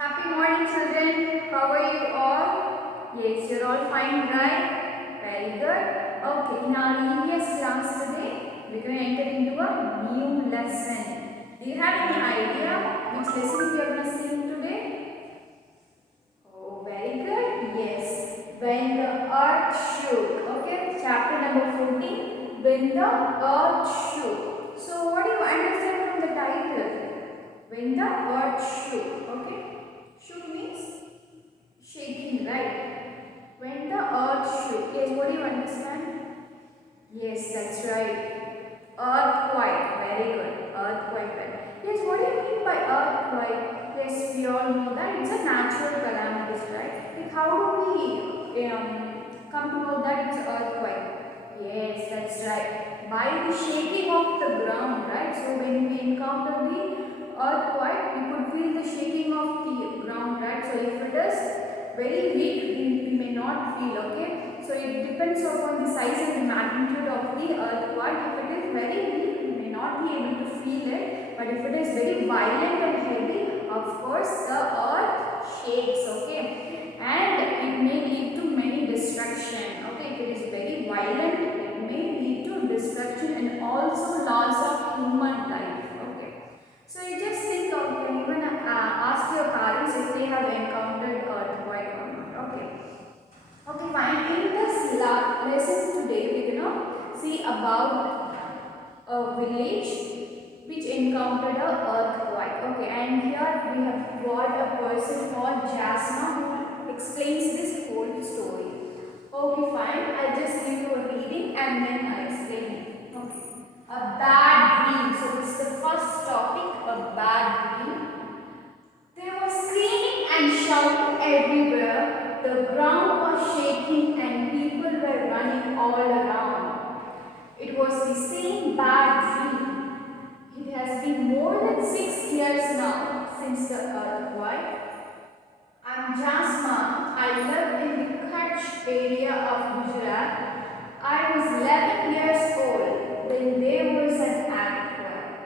Happy morning, children. How are you all? Yes, you're all fine, right? Very good. Okay, in our EVS class today, we're going to enter into a new lesson. Do you have any idea which lesson we are going to see today? Oh, very good. Yes, when the earth shook. Okay, chapter number 14. When the earth shook. So, what do you understand from the title? When the earth shook. Okay. Shook means shaking, right? When the earth shook. Yes, what do you understand? Yes, that's right. Earthquake. Very good. Earthquake. Yes, what do you mean by earthquake? Yes, we all know that it's a natural calamity, right? Like how do we come to know that it's earthquake? Yes, that's right. By the shaking of the ground, right? So when we encounter the earthquake, we could feel the shaking of the ground, right? So if it is very weak, we may not feel, okay? So it depends upon the size and the magnitude of the earthquake. If it is very weak, we may not be able to feel it. But if it is very violent and heavy, of course the earth shakes, okay? And it may lead to many destruction, okay? If it is very violent, it may lead to destruction and also loss of human life, okay? So you just think of, you can even ask your parents if they have encountered earthquake or not, okay? Okay, fine. In this lesson today, we're gonna see about a village which encountered a earthquake. Okay, and here we have got a person called Jasna who explains this whole story. Okay, fine. I'll just give you a reading and then I'll explain it. Okay. A bad dream. So this is the first topic, a bad dream. They were screaming and shouting everywhere. The ground was shaking and people were running all around. It was the same bad dream. It has been more than 6 years now since the earthquake. I'm Jasma. I live in the Kutch area of Gujarat. I was 11 years old when there was an earthquake.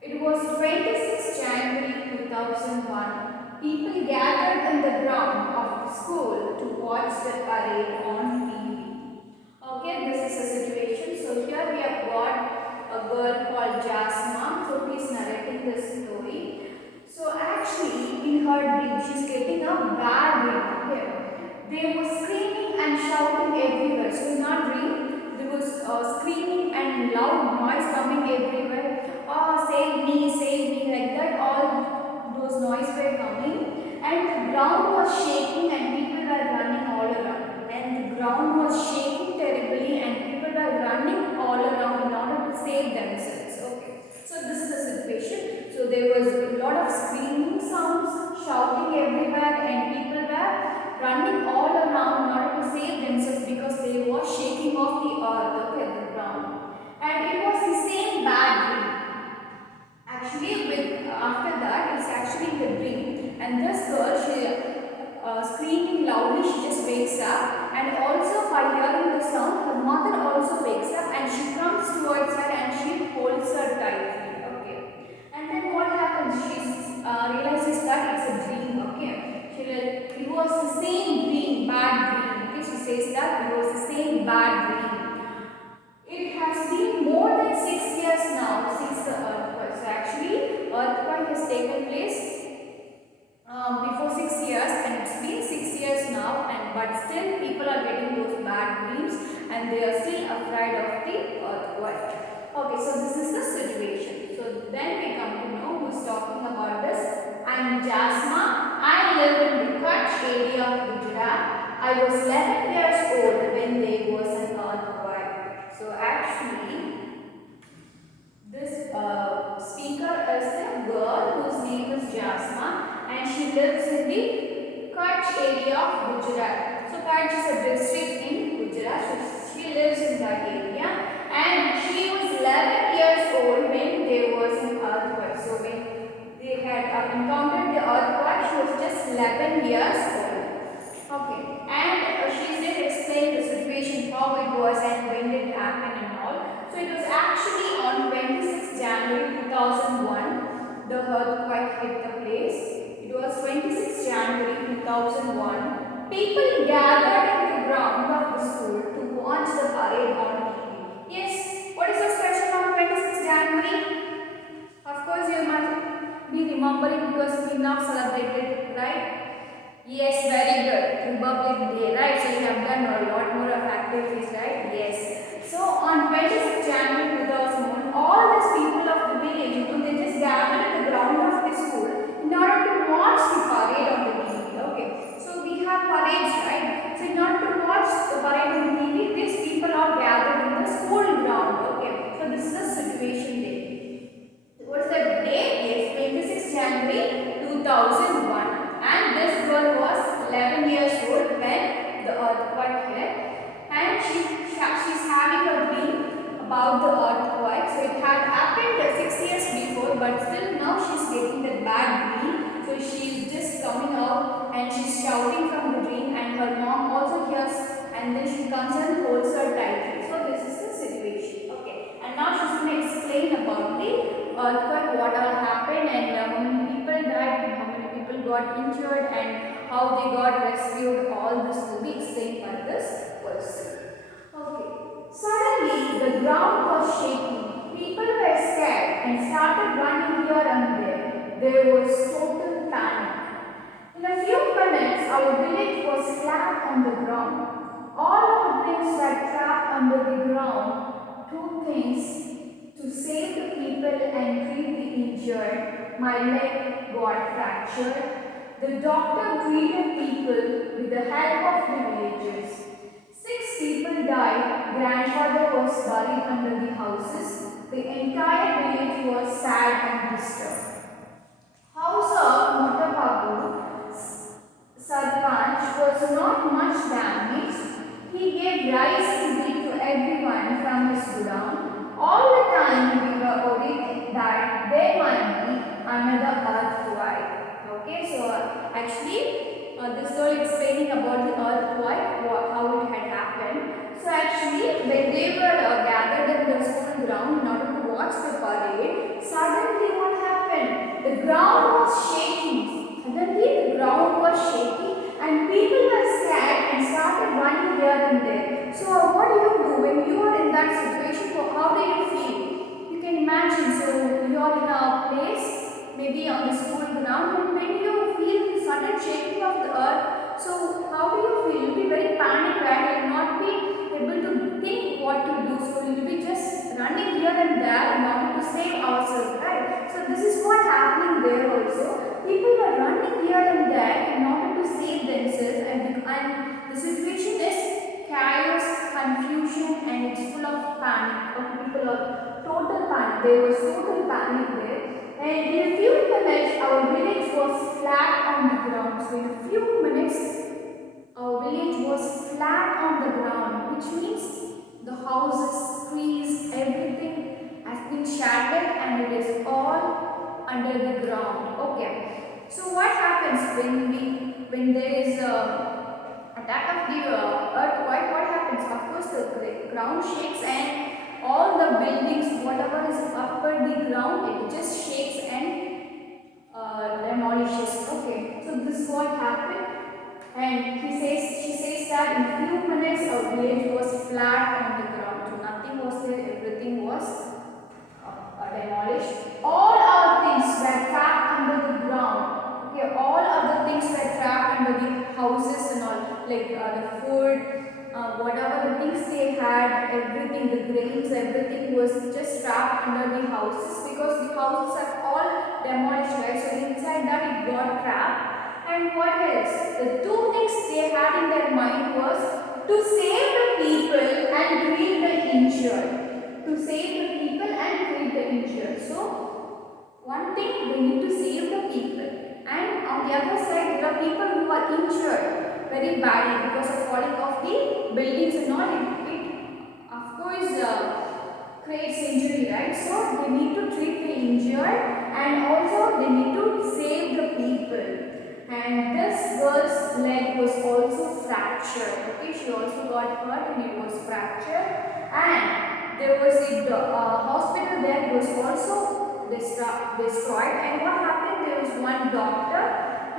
It was 26 January 2001. People gathered in the ground of the school to watch the parade on TV. Okay, this is a situation. So here we have got a girl called Jasma. So please narrating this story. So actually in her dream she's getting a bad dream. Okay. They were screaming and shouting everywhere. So in her dream there was screaming and loud noise coming everywhere. Oh, save me, like that. All those noise were coming, and the ground was shaking, and people were running all around. And the ground was shaking terribly, and people were running all around in order to save themselves. Okay, so this is the situation. So there was a lot of screaming sounds, shouting everywhere, and people were running all around in order to save themselves because they were shaking off the earth, okay, the ground. And it was the same bad dream. Actually, with after that, it's actually the dream. And this girl, she screaming loudly, she just wakes up. And also by hearing the sound, her mother also wakes up and she comes towards her and she holds her tightly. Okay. And then what happens? She realizes that it's a dream. Okay. It was the same dream, bad dream. Okay. She says that it was the same bad dream. It has been more than 6 years now since the earthquake. So actually, earthquake has taken place before 6 years, and it's been 6 years now. And but still, people are getting those bad dreams, and they are still afraid of the earthquake. Okay, so this is the situation. So then we come to know who's talking about this. I'm Jasma. I live in the Kutch area of Gujarat. I was 11 years old when there was an earthquake. So actually, this speaker is the girl whose name is Jasma, and she lives in the Kutch area of Gujarat. So Kutch is a district in Gujarat. So she lives in that area, and she was 11 years old when there was an earthquake. So when they had encountered the earthquake, she was just 11 years old. Okay, and she did explain the situation, how it was and when it happened and all. So it was actually on 26 January 2001, the earthquake hit the place. It It was 26 January 2001. People gathered in the ground of the school to watch the parade on TV. Yes, what is so special on 26 January? Of course, you must be remembering because we now celebrated, right? Yes, very good. Republic Day, right? So you have done a lot more of activities, right? Yes. So on 26 January 2001, all these people of the village, they just gathered at the ground of the school in order to watch the parade on the TV. Okay. So we have parades, right? So in order to watch the parade on the TV, these people are gathered in the school ground. Okay. So this is the situation there. What's the date? Yes, 26 January 2001. And this girl was 11 years old when the earthquake hit. And she's having a dream about the earthquake. So it had happened 6 years before, but still now she's getting that bad dream. So she's just coming out and she's shouting from the dream, and her mom also hears, and then she comes and holds her tightly. So this is the situation. Okay. And now she's going to explain about the earthquake, what all happened, and how many people died, and how many people got injured, and how they got rescued. All this will be explained by this person. Okay. Suddenly, the ground was shaking. People were scared and started running here and there. There was total panic. In a few minutes, our village was flat on the ground. All our things were trapped under the ground. Two things: to save the people and treat the injured. My leg got fractured. The doctor treated people with the help of the villagers. 6 people died. Grandfather was buried under the houses. The entire village was sad and disturbed. House of Motapapu Sarpanch was not much damaged. He gave rice to give to everyone from his godown. All the time we were worried that there might be another earthquake. Okay, so actually this girl explaining about the earthquake, how it had happened. So actually when they were gathered in the school ground in order to watch the parade, suddenly what happened? The ground was shaking. Suddenly the ground was shaking and people were scared and started running here and there. So what do you do when you are in that situation? How do you feel? You can imagine, so you are in a place, maybe on the school ground, and when you feel the sudden shaking of the earth, so how do you feel? You will be very panicked, right? You will not be able to think what to do. So you will be just running here and there in order to save ourselves, right? So this is what happening there also. People were running here and there in order to save themselves, and the situation is chaos, confusion, and it's full of panic. People are total panic. There was total panic there. And in a few minutes, our village was flat on the ground. So in a few minutes, our village was flat on the ground, which means the houses, trees, everything has been shattered and it is all under the ground. Okay. So what happens when there is a attack of the earthquake? What happens? Of course, the ground shakes and all the buildings, whatever is upper the ground, it just shakes and demolishes. Okay, so this is what happened, and she says that in a few minutes our village was flat on the ground, so nothing was there, everything was demolished. All our things were trapped under the ground. Okay, all other things were trapped under the houses and all, like the food. Whatever the things they had, everything, the grains, everything was just trapped under the houses because the houses are all demolished, right? So inside that it got trapped. And what else? The two things they had in their mind was to save the people and treat the injured. To save the people and treat the injured. So one thing, they need to save the people, and on the other side there are people who are injured very badly because of falling off the buildings and all. It of course creates injury, right? So they need to treat the injured and also they need to save the people. And this girl's leg was also fractured. Okay, she also got hurt and it was fractured, and there was the hospital there was also destroyed. And what happened? There was one doctor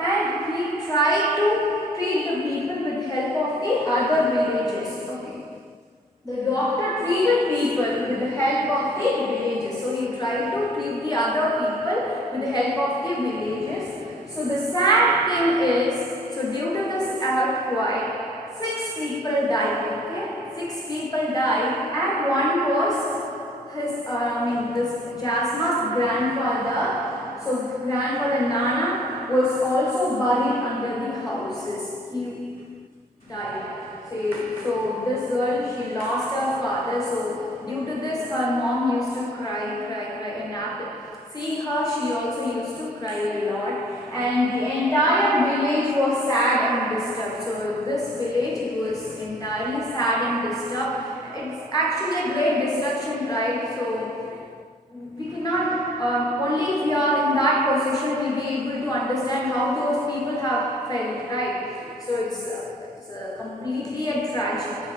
and he tried to treat the people with help of the other villages. Okay. The doctor treated people with the help of the villages. So he tried to treat the other people with the help of the villages. So the sad thing is, so due to this earthquake, 6 people died. Okay, 6 people died, and one was his, this Jasma's grandfather. So grandfather Nana was also buried under the houses. He died. So this girl, she lost her father. So due to this, her mom used to cry, and after seeing her, she also used to cry a lot. And the entire village was sad and disturbed. So this village was entirely sad and disturbed. It's actually a great destruction, right? So we cannot, only if we are in that position, we'll be able to understand how those people have felt, right? So it's completely a tragedy.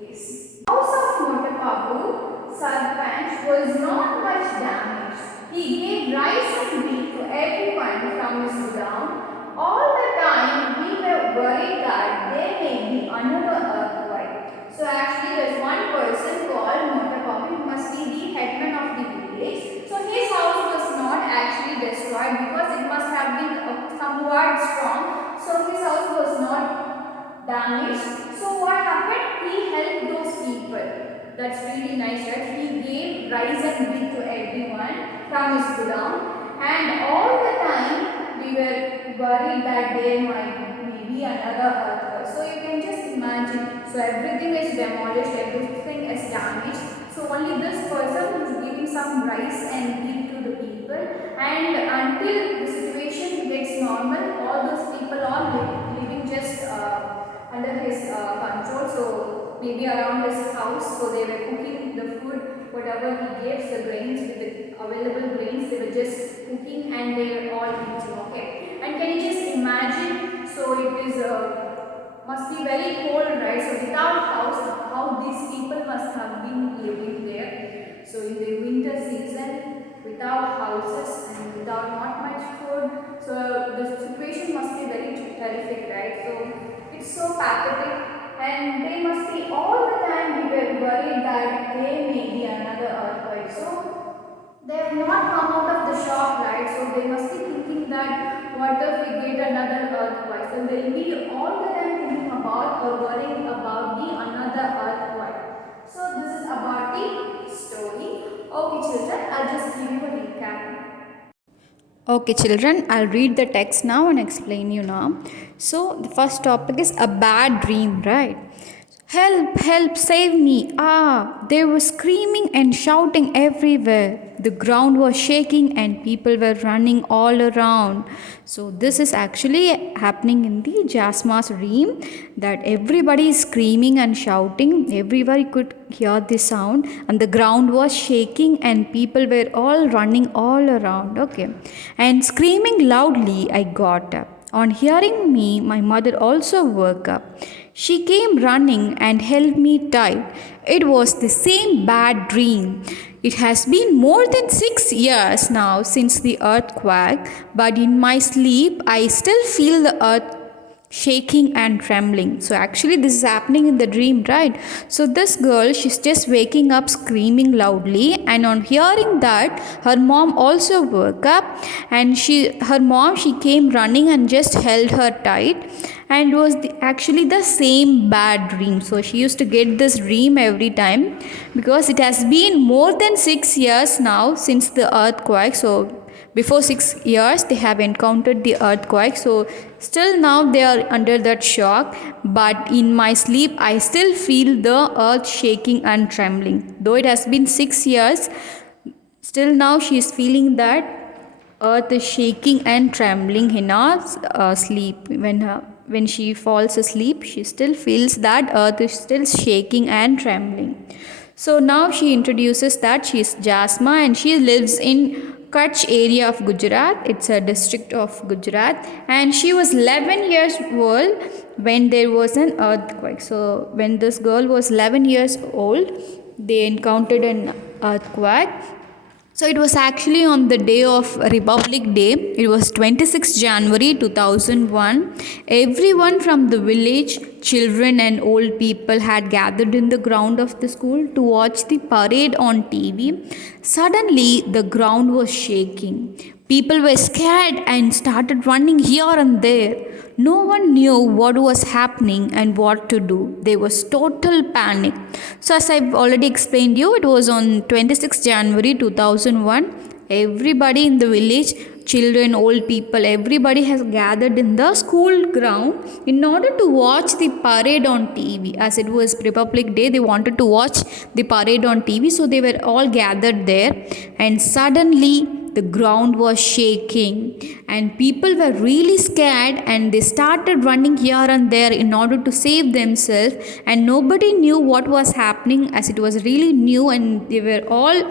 Yes. House of Motapabu Sarpanch was not much damaged. He gave rice and wheat to everyone from his godown. All the time we were worried that there may be another earthquake. So actually there's one person called Motapabu, who must be the headman of the village. So his house was not actually destroyed because it must have been somewhat strong. So his house was not damaged. So what happened? He helped those people. That's really nice, right? He gave rice and wheat to everyone from his godown, and all the time we were worried that there might be another earthquake. So you can just imagine. So everything is demolished, everything is damaged. So only this person is giving some rice and wheat to the people, and until the situation gets normal, all those people are living just under his control. So maybe around his house, so they were cooking the food, whatever he gave, the grains, with the available grains, they were just cooking and they were all eating. Okay, and can you just imagine? So it is must be very cold, right? So without house, how these people must have been living there. So in the winter season, without houses and without not much food, so the situation must be very terrific, right? So it's so pathetic, and they must be all the time we were worried that there may be another earthquake. So they have not come out of the shock, right? So they must be thinking that what if we get another earthquake? So they will be all the time thinking about or worrying about the another earthquake. So this is about the story. Okay children, I'll just give you a recap. Okay, children, I'll read the text now and explain you now. So, the first topic is a bad dream, right? Help, help, save me. Ah, they were screaming and shouting everywhere. The ground was shaking and people were running all around. So, this is actually happening in the Jasma's dream, that everybody is screaming and shouting. Everybody could hear the sound, and the ground was shaking and people were all running all around. Okay, and screaming loudly, I got up. On hearing me, my mother also woke up. She came running and held me tight. It was the same bad dream. It has been more than 6 years now since the earthquake, but in my sleep, I still feel the earth shaking and trembling. So actually this is happening in the dream, right? So this girl, she's just waking up screaming loudly, and on hearing that, her mom also woke up, and her mom came running and just held her tight, and was actually the same bad dream. So she used to get this dream every time, because it has been more than 6 years now since the earthquake. So before 6 years they have encountered the earthquake, so still now they are under that shock, but in my sleep I still feel the earth shaking and trembling. Though it has been 6 years, still now she is feeling that earth is shaking and trembling in her sleep. When she falls asleep, she still feels that earth is still shaking and trembling. So now she introduces that she is Jasma and she lives in Kutch area of Gujarat. It's a district of Gujarat, and she was 11 years old when there was an earthquake. So when this girl was 11 years old, they encountered an earthquake, So it was actually on the day of Republic Day. It was 26 January 2001. Everyone from the village, children and old people had gathered in the ground of the school to watch the parade on TV. Suddenly the ground was shaking. People were scared and started running here and there. No one knew what was happening and what to do. There was total panic. So, as I've already explained you, it was on 26 January 2001. Everybody in the village, children, old people, everybody has gathered in the school ground in order to watch the parade on TV. As it was Republic Day, they wanted to watch the parade on TV, so they were all gathered there. And suddenly, the ground was shaking and people were really scared and they started running here and there in order to save themselves, and nobody knew what was happening as it was really new and they were all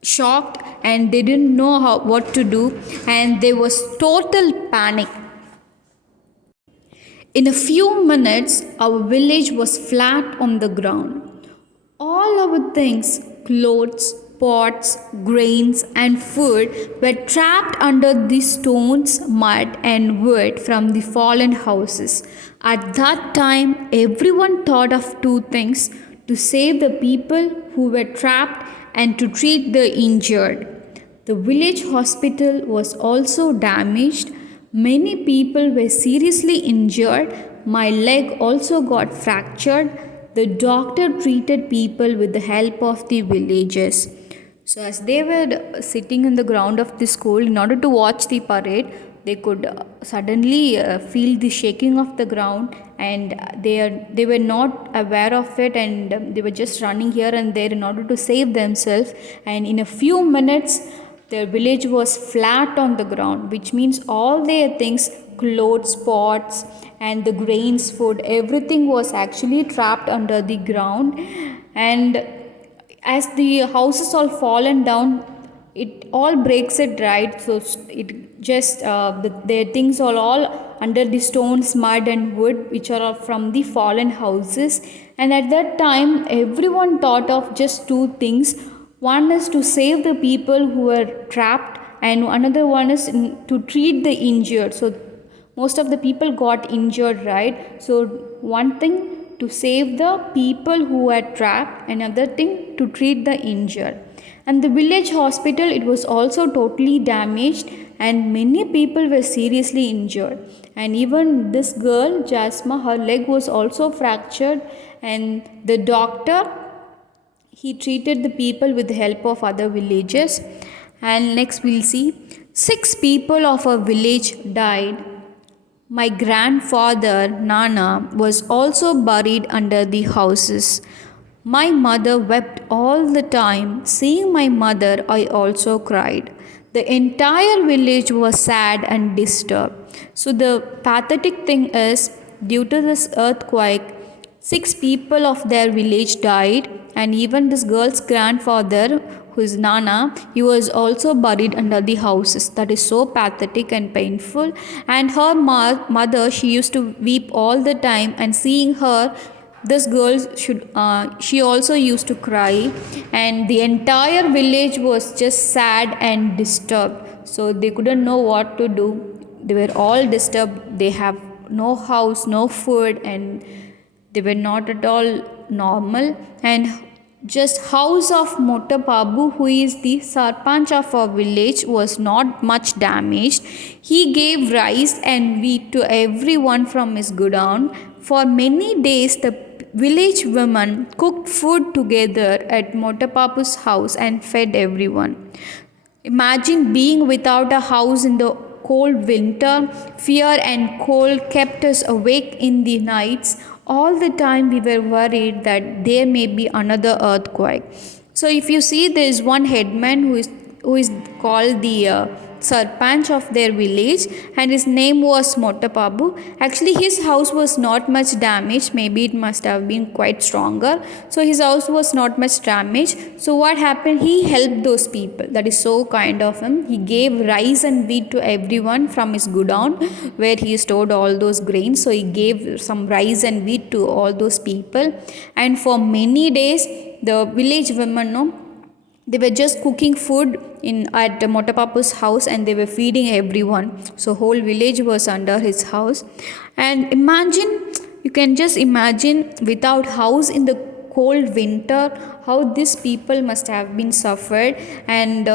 shocked and they didn't know what to do, and there was total panic. In a few minutes, our village was flat on the ground. All our things, clothes, pots, grains, and food were trapped under the stones, mud, and wood from the fallen houses. At that time, everyone thought of two things: to save the people who were trapped and to treat the injured. The village hospital was also damaged. Many people were seriously injured. My leg also got fractured. The doctor treated people with the help of the villagers. So, as they were sitting in the ground of the school in order to watch the parade, they could suddenly feel the shaking of the ground, and they were not aware of it, and they were just running here and there in order to save themselves. And in a few minutes, their village was flat on the ground, which means all their things, clothes, pots, and the grains, food, everything was actually trapped under the ground. And as the houses all fallen down, it all breaks it, right? So it just their things are all under the stones, mud, and wood, which are all from the fallen houses. And at that time, everyone thought of just two things. One is to save the people who were trapped, and another one is to treat the injured. So most of the people got injured, right? So one thing to save the people who were trapped, another thing to treat the injured. And the village hospital, it was also totally damaged and many people were seriously injured. And even this girl Jasma, her leg was also fractured, and the doctor, he treated the people with the help of other villagers. And next we'll see 6 people of a village died. My grandfather Nana was also buried under the houses. My mother wept all the time. Seeing my mother, I also cried. The entire village was sad and disturbed. So the pathetic thing is, due to this earthquake, 6 people of their village died, and even this girl's grandfather, who is Nana, he was also buried under the houses. That is so pathetic and painful. And her mother, she used to weep all the time, and seeing her, this girl she also used to cry, and the entire village was just sad and disturbed. So they couldn't know what to do. They were all disturbed. They have no house, no food, and they were not at all normal. And just house of Motapabu, who is the sarpanch of our village, was not much damaged. He gave rice and wheat to everyone from his godown. For many days, the village women cooked food together at Motapapu's house and fed everyone. Imagine being without a house in the cold winter. Fear and cold kept us awake in the nights. All the time we were worried that there may be another earthquake. So if you see, there is one headman who is called the sarpanch of their village, and his name was Motapabu. Actually, his house was not much damaged. Maybe it must have been quite stronger. So his house was not much damaged. So what happened? He helped those people. That is so kind of him. He gave rice and wheat to everyone from his godown where he stored all those grains. So he gave some rice and wheat to all those people. And for many days, the village women, they were just cooking food in at Motapapu's house, and they were feeding everyone. So whole village was under his house. And imagine, you can just imagine, without house in the cold winter, how these people must have been suffered. And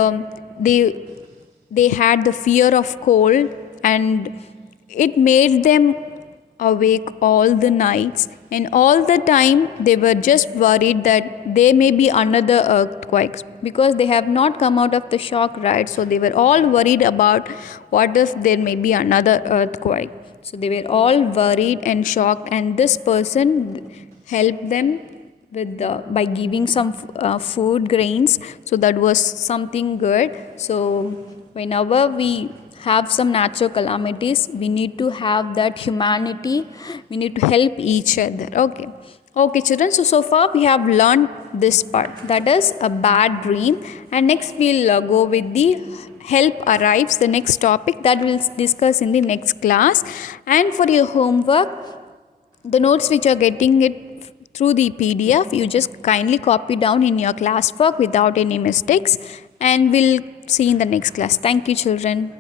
they had the fear of cold, and it made them awake all the nights, and all the time they were just worried that there may be another earthquake, because they have not come out of the shock, right? So they were all worried about what if there may be another earthquake. So they were all worried and shocked, and this person helped them with by giving some food grains. So that was something good. So whenever we have some natural calamities, we need to have that humanity, we need to help each other. Okay children, so far we have learned this part, that is a bad dream. And next we'll go with the help arrives, the next topic that we'll discuss in the next class. And for your homework, the notes which are getting it through the PDF, you just kindly copy down in your classwork without any mistakes, and we'll see in the next class. Thank you children.